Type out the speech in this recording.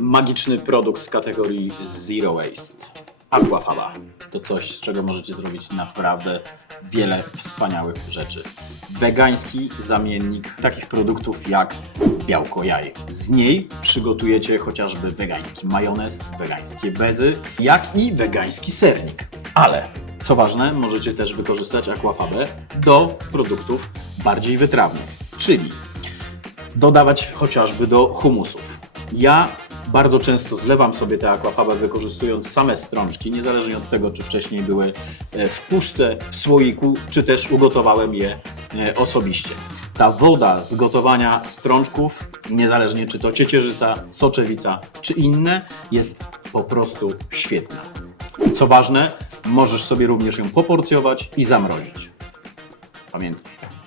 magiczny produkt z kategorii Zero Waste. Aquafaba to coś, z czego możecie zrobić naprawdę wiele wspaniałych rzeczy. Wegański zamiennik takich produktów jak białko jaj. Z niej przygotujecie chociażby wegański majonez, wegańskie bezy, jak i wegański sernik. Ale co ważne, możecie też wykorzystać aquafabę do produktów bardziej wytrawnych, czyli dodawać chociażby do humusów. Ja bardzo często zlewam sobie tę akwafabę wykorzystując same strączki, niezależnie od tego, czy wcześniej były e, w puszce, w słoiku, czy też ugotowałem je e, osobiście. Ta woda z gotowania strączków, niezależnie czy to ciecierzyca, soczewica, czy inne, jest po prostu świetna. Co ważne, możesz sobie również ją poporcjować i zamrozić. Pamiętaj.